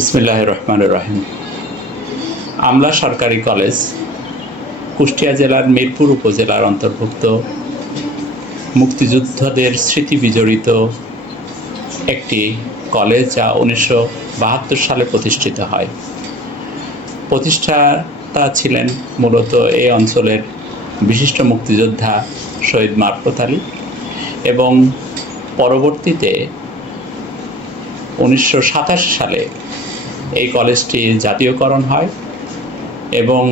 বিসমিল্লাহির রহমানির রহিম। আমলা সরকারি কলেজ কুষ্টিয়া জেলার মিরপুর উপজেলার অন্তর্ভুক্ত মুক্তিযোদ্ধাদের স্মৃতি বিজড়িত একটি কলেজ, যা 1972 সালে প্রতিষ্ঠিত হয়। প্রতিষ্ঠাতা ছিলেন মূলত এই অঞ্চলের বিশিষ্ট মুক্তিযোদ্ধা শহীদ মারফত আলী, এবং পরবর্তীতে 1987 সালে এই কলেজটি জাতীয়করণ হয় এবং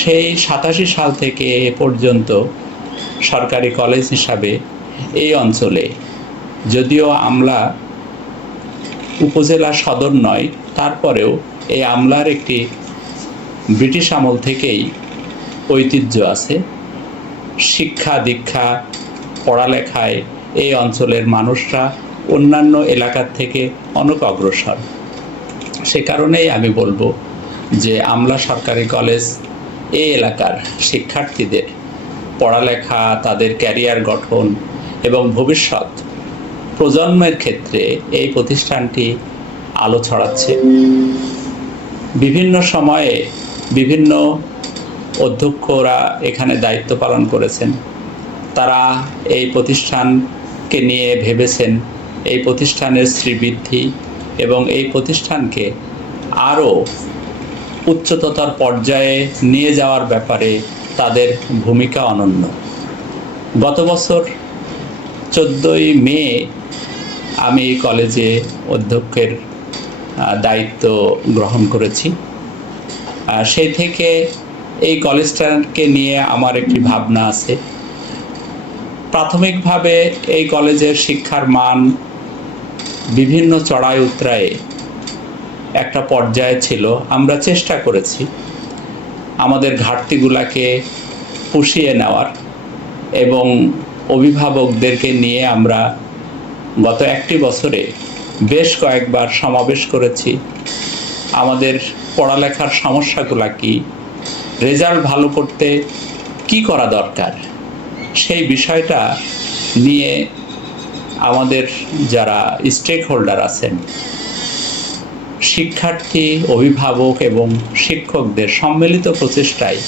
সেই 87 সাল থেকে এ পর্যন্ত সরকারি কলেজ হিসাবে এই অঞ্চলে, যদিও আমলা উপজেলা সদর নয়, তারপরেও এই আমলার একটি ব্রিটিশ আমল থেকেই ঐতিহ্য আছে। শিক্ষা দীক্ষা পড়ালেখায় এই অঞ্চলের মানুষরা অন্যান্য এলাকার থেকে অনেক অগ্রসর। সে কারণেই আমি বলবো যে আমলা সরকারি কলেজ এই এলাকার শিক্ষার্থীদের পড়ালেখা, তাদের ক্যারিয়ার গঠন এবং ভবিষ্যৎ প্রজন্মের ক্ষেত্রে এই প্রতিষ্ঠানটি আলো ছড়াচ্ছে। বিভিন্ন সময়ে বিভিন্ন অধ্যক্ষরা এখানে দায়িত্ব পালন করেছেন। তারা এই প্রতিষ্ঠানকে নিয়ে ভেবেছেন এই প্রতিষ্ঠানের শ্রীবৃদ্ধি এবং এই প্রতিষ্ঠানকে আরও উচ্চতর পর্যায়ে নিয়ে যাওয়ার ব্যাপারে তাদের ভূমিকা অনন্য। গত বছর 14ই মে আমি এই কলেজে অধ্যক্ষের দায়িত্ব গ্রহণ করেছি। সেই থেকে এই কলেজটাকে নিয়ে আমার একটি ভাবনা আছে। প্রাথমিকভাবে এই কলেজের শিক্ষার মান বিভিন্ন চড়াই উতরায়ে একটা পর্যায়ে ছিল। আমরা চেষ্টা করেছি আমাদের ঘাটতিগুলোকে পুষিয়ে নেওয়ার, এবং অভিভাবকদেরকে নিয়ে আমরা গত একটি বছরে বেশ কয়েকবার সমাবেশ করেছি। আমাদের পড়ালেখার সমস্যাগুলো কি, রেজাল্ট ভালো করতে কি করা দরকার, সেই বিষয়টা নিয়ে আমাদের যারা স্টেক হোল্ডার আছেন, শিক্ষার্থী, অভিভাবক এবং শিক্ষকদের সম্মিলিত প্রচেষ্টায়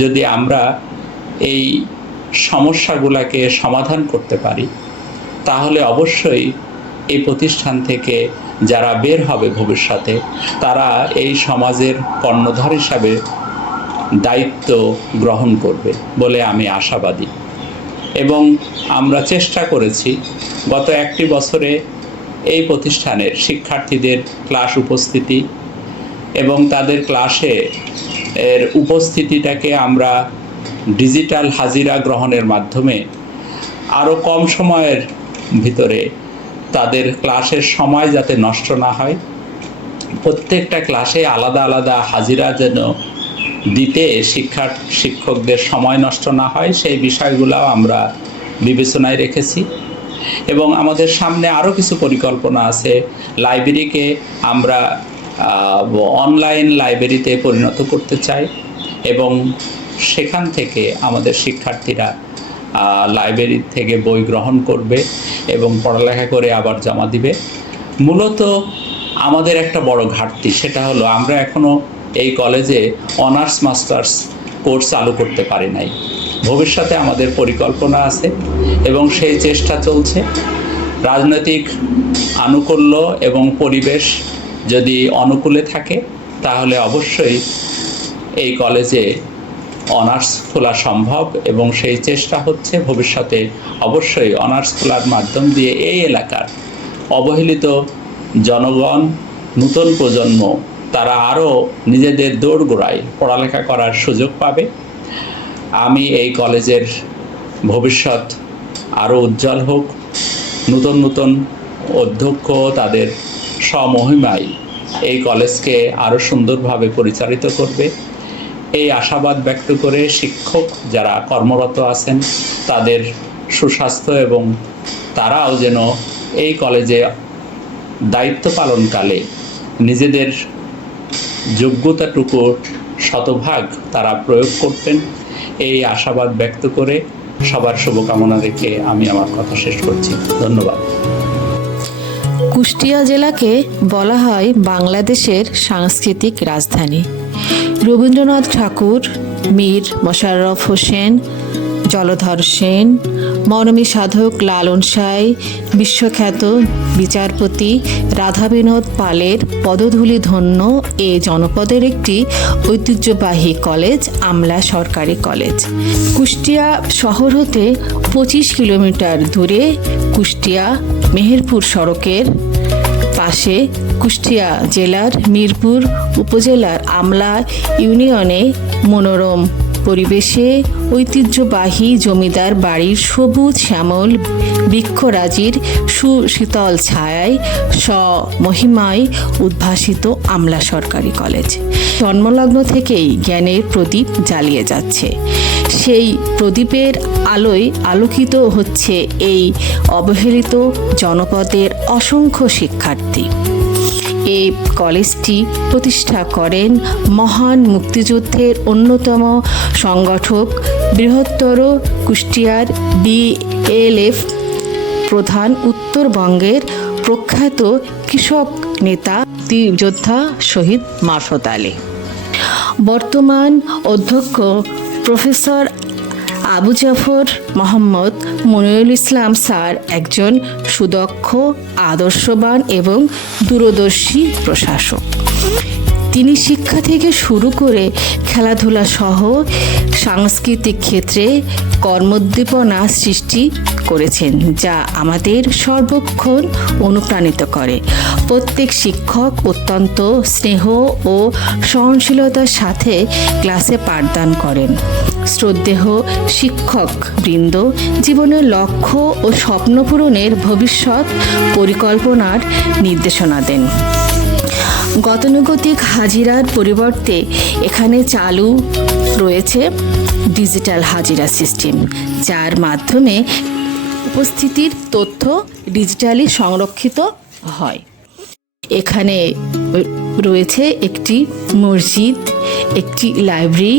যদি আমরা এই সমস্যাগুলোকে সমাধান করতে পারি, তাহলে অবশ্যই এই প্রতিষ্ঠান থেকে যারা বের হবে ভবিষ্যতে, তারা এই সমাজের কর্ণধার হিসাবে দায়িত্ব গ্রহণ করবে বলে আমি আশাবাদী। এবং আমরা চেষ্টা করেছি গত একটি বছরে এই প্রতিষ্ঠানের শিক্ষার্থীদের ক্লাস উপস্থিতি এবং তাদের ক্লাসে এর উপস্থিতিটাকে আমরা ডিজিটাল হাজিরা গ্রহণের মাধ্যমে আরও কম সময়ের ভিতরে তাদের ক্লাসের সময় যাতে নষ্ট না হয়, প্রত্যেকটা ক্লাসে আলাদা আলাদা হাজিরা যেন দিতে শিক্ষকদের সময় নষ্ট না হয়, সেই বিষয়গুলো আমরা বিবেচনায় রেখেছি। এবং আমাদের সামনে আরও কিছু পরিকল্পনা আছে। লাইব্রেরিকে আমরা অনলাইন লাইব্রেরিতে পরিণত করতে চাই, এবং সেখান থেকে আমাদের শিক্ষার্থীরা লাইব্রেরি থেকে বই গ্রহণ করবে এবং পড়ালেখা করে আবার জমা দিবে। মূলত আমাদের একটা বড় ঘাটতি, সেটা হলো আমরা এখনও এই কলেজে অনার্স মাস্টার্স কোর্স চালু করতে পারি নাই। ভবিষ্যতে আমাদের পরিকল্পনা আছে এবং সেই চেষ্টা চলছে। রাজনৈতিক আনুকূল্য এবং পরিবেশ যদি অনুকূলে থাকে, তাহলে অবশ্যই এই কলেজে অনার্স খোলা সম্ভব, এবং সেই চেষ্টা হচ্ছে। ভবিষ্যতে অবশ্যই অনার্স খোলার মাধ্যম দিয়ে এই এলাকার অবহেলিত জনগণ, নতুন প্রজন্ম, তারা আরও নিজেদের দোরগোড়ায় পড়ালেখা করার সুযোগ পাবে। আমি এই কলেজের ভবিষ্যৎ আরও উজ্জ্বল হোক, নতুন নতুন অধ্যক্ষ তাদের স্বমহিমায় এই কলেজকে আরও সুন্দরভাবে পরিচালিত করবে, এই আশাবাদ ব্যক্ত করে শিক্ষক যারা কর্মরত আছেন তাদের সুস্বাস্থ্য এবং তারাও যেন এই কলেজে দায়িত্ব পালনকালে নিজেদের যোগ্যতাটুকু শতভাগ তারা প্রয়োগ করতেন, এই আশাবাদ ব্যক্ত করে সবার শুভকামনা রেখে আমি আমার কথা শেষ করছি। ধন্যবাদ। কুষ্টিয়া জেলাকে বলা হয় বাংলাদেশের সাংস্কৃতিক রাজধানী। রবীন্দ্রনাথ ঠাকুর, মীর মোশাররফ হোসেন, জলধর সেন, মরমী সাধক লালন সাঁই, বিশ্বখ্যাত বিচারপতি রাধা বিনোদ পালের পদধূলি ধন্য এ জনপদের একটি ঐতিহ্যবাহী কলেজ আমলা সরকারি কলেজ। কুষ্টিয়া শহর হতে 25 কিলোমিটার দূরে কুষ্টিয়া মেহেরপুর সড়কের পাশে কুষ্টিয়া জেলার মিরপুর উপজেলার আমলা ইউনিয়নে মনোরম পরিবেশে ঐতিহ্যবাহী জমিদার বাড়ির সবুজ শ্যামল বৃক্ষরাজির সুশীতল ছায়ায় স্বমহিমায় উদ্ভাসিত আমলা সরকারি কলেজ জন্মলগ্ন থেকেই জ্ঞানের প্রদীপ জ্বালিয়ে যাচ্ছে। সেই প্রদীপের আলোয় আলোকিত হচ্ছে এই অবহেলিত জনপদের অসংখ্য শিক্ষার্থী। এই কলেজটি প্রতিষ্ঠা করেন মহান মুক্তিযুদ্ধের অন্যতম সংগঠক, বৃহত্তর কুষ্টিয়ার BLF প্রধান, উত্তরবঙ্গের প্রখ্যাত কৃষক নেতা যোদ্ধা শহীদ মারফত আলী। বর্তমান অধ্যক্ষ প্রফেসর আবু জাফর মোহাম্মদ মনিরুল ইসলাম স্যার একজন সুদক্ষ, আদর্শবান এবং দূরদর্শী প্রশাসক। তিনি শিক্ষা থেকে শুরু করে খেলাধুলা সহ সাংস্কৃতিক ক্ষেত্রে কর্মোদ্দীপনা সৃষ্টি করেছেন, যা আমাদের সর্বক্ষণ অনুপ্রাণিত করে। প্রত্যেক শিক্ষক অত্যন্ত স্নেহ ও সহনশীলতার সাথে ক্লাসে পাঠদান করেন। শ্রদ্ধেয় শিক্ষক বৃন্দ জীবনের লক্ষ্য ও স্বপ্ন পূরণের ভবিষ্যৎ পরিকল্পনার নির্দেশনা দেন। গতানুগতিক হাজিরার পরিবর্তে এখানে চালু রয়েছে ডিজিটাল হাজিরা সিস্টেম, যার মাধ্যমে উপস্থিতির তথ্য ডিজিটালি সংরক্ষিত হয়। এখানে রয়েছে একটি মসজিদ, একটি লাইব্রেরি,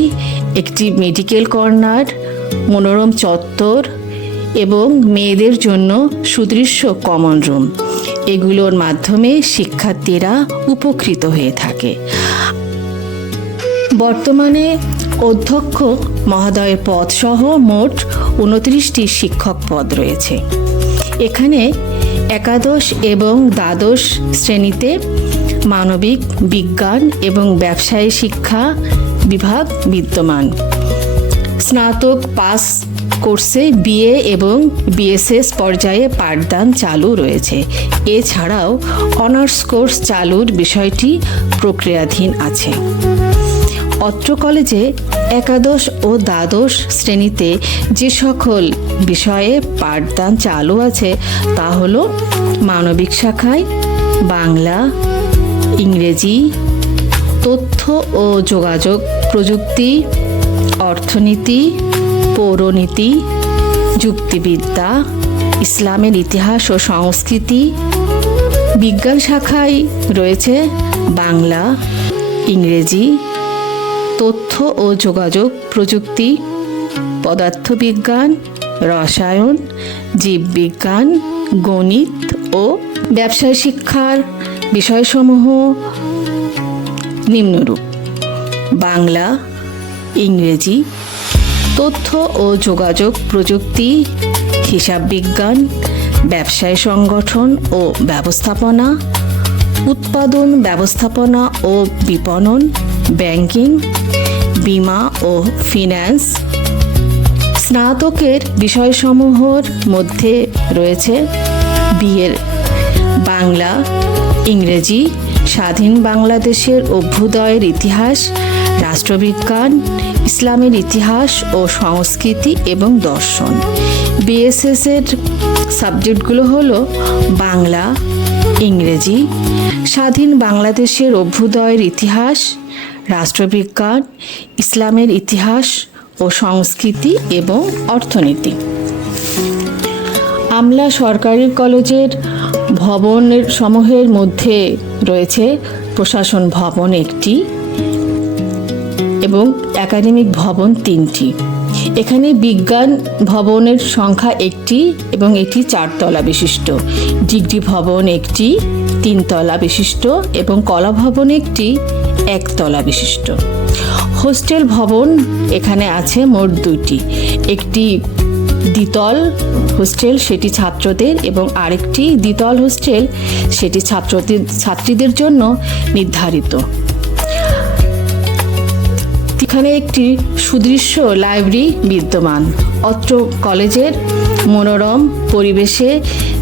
একটি মেডিকেল কর্নার, মনোরম চত্বর এবং মেয়েদের জন্য সুদৃশ্য কমন রুম। এগুলোর মাধ্যমে শিক্ষার্থীরা উপকৃত হয়ে থাকে। বর্তমানে অধ্যক্ষ মহোদয়ের পদ সহ মোট 29টি শিক্ষক পদ রয়েছে। এখানে একাদশ এবং দ্বাদশ শ্রেণীতে মানবিক, বিজ্ঞান এবং ব্যবসায় শিক্ষা বিভাগ বিদ্যমান। স্নাতক পাস কোর্সে BA এবং BSS পর্যায়ে পাঠদান চালু রয়েছে। এছাড়াও অনার্স কোর্স চালুর বিষয়টি প্রক্রিয়াধীন আছে। অত্র কলেজে একাদশ ও দ্বাদশ শ্রেণীতে যে সকল বিষয়ে পাঠদান চালু আছে তা হলো মানবিক শাখায় বাংলা, ইংরেজি, তথ্য ও যোগাযোগ প্রযুক্তি, অর্থনীতি, পৌরনীতি, যুক্তিবিদ্যা, ইসলামের ইতিহাস ও সংস্কৃতি। বিজ্ঞান শাখায় রয়েছে বাংলা, ইংরেজি, তথ্য ও যোগাযোগ প্রযুক্তি, পদার্থবিজ্ঞান, রসায়ন, জীববিজ্ঞান, গণিত ও ব্যবসায় শিক্ষার বিষয়সমূহ নিম্নরূপ: বাংলা, ইংরেজি, তথ্য ও যোগাযোগ প্রযুক্তি, হিসাব বিজ্ঞান, ব্যবসায় সংগঠন ও ব্যবস্থাপনা, উৎপাদন ব্যবস্থাপনা ও বিপণন, ব্যাংকিং, বীমা ও ফিন্যান্স। স্নাতকের বিষয়সমূহের মধ্যে রয়েছে BA বাংলা, ইংরেজি, স্বাধীন বাংলাদেশের অভ্যুদয়ের ইতিহাস, রাষ্ট্রবিজ্ঞান, ইসলামের ইতিহাস ও সংস্কৃতি এবং দর্শন। BSS এর সাবজেক্টগুলো হলো বাংলা, ইংরেজি, স্বাধীন বাংলাদেশের অভ্যুদয়ের ইতিহাস, রাষ্ট্রবিজ্ঞান, ইসলামের ইতিহাস ও সংস্কৃতি এবং অর্থনীতি। আমলা সরকারি কলেজের ভবনের সমূহের মধ্যে রয়েছে প্রশাসন ভবন একটি এবং একাডেমিক ভবন 3টি। এখানে বিজ্ঞান ভবনের সংখ্যা একটি এবং এটি 4 তলা বিশিষ্ট। ডিগ্রি ভবন একটি 3 তলা বিশিষ্ট এবং কলা ভবন একটি 1 তলা বিশিষ্ট। হোস্টেল ভবন এখানে আছে মোট 2টি। একটি দ্বিতল হোস্টেল, সেটি ছাত্রদের, এবং আরেকটি দ্বিতল হোস্টেল, সেটি ছাত্রীদের জন্য নির্ধারিত। এখানে একটি সুদৃশ্য লাইব্রেরি বিদ্যমান। অত্র কলেজের মনোরম পরিবেশে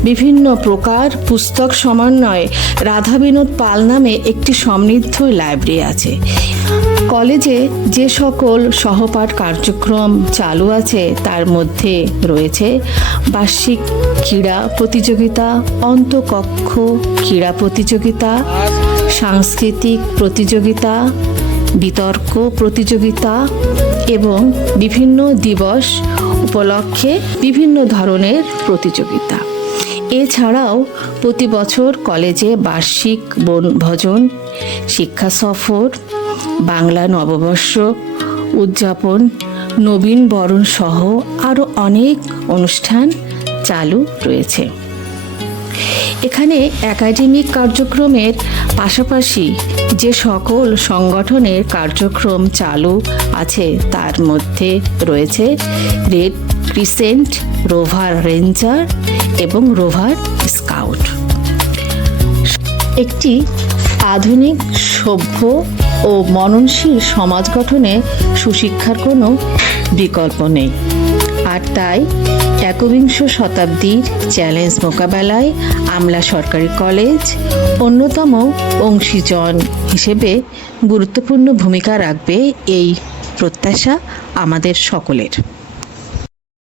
বিভিন্ন প্রকার পুস্তক সমন্বয়ে রাধা বিনোদ পাল নামে একটি সমৃদ্ধ লাইব্রেরি আছে। কলেজে যে সকল সহপাঠ কার্যক্রম চালু আছে তার মধ্যে রয়েছে বার্ষিক ক্রীড়া প্রতিযোগিতা, অন্তকক্ষ ক্রীড়া প্রতিযোগিতা, সাংস্কৃতিক প্রতিযোগিতা, বিতর্ক প্রতিযোগিতা এবং বিভিন্ন দিবস উপলক্ষে বিভিন্ন ধরনের প্রতিযোগিতা। এছাড়াও প্রতি বছর কলেজে বার্ষিক বনভোজন, শিক্ষা সফর, বাংলা নববর্ষ উদযাপন, নবীন বরণ সহ আরও অনেক অনুষ্ঠান চালু রয়েছে। এখানে একাডেমিক কার্যক্রমের পাশাপাশি যে সকল সংগঠনের কার্যক্রম চালু আছে তার মধ্যে রয়েছে রেড ক্রিসেন্ট, রোভার রেঞ্জার এবং রোভার স্কাউট। একটি আধুনিক, সভ্য ও মননশীল সমাজ গঠনে সুশিক্ষার কোনো বিকল্প নেই। আর তাই একবিংশ শতাব্দীর চ্যালেঞ্জ মোকাবেলায় আমলা সরকারি কলেজ অন্যতম অংশীজন হিসেবে গুরুত্বপূর্ণ ভূমিকা রাখবে, এই প্রত্যাশা আমাদের সকলের।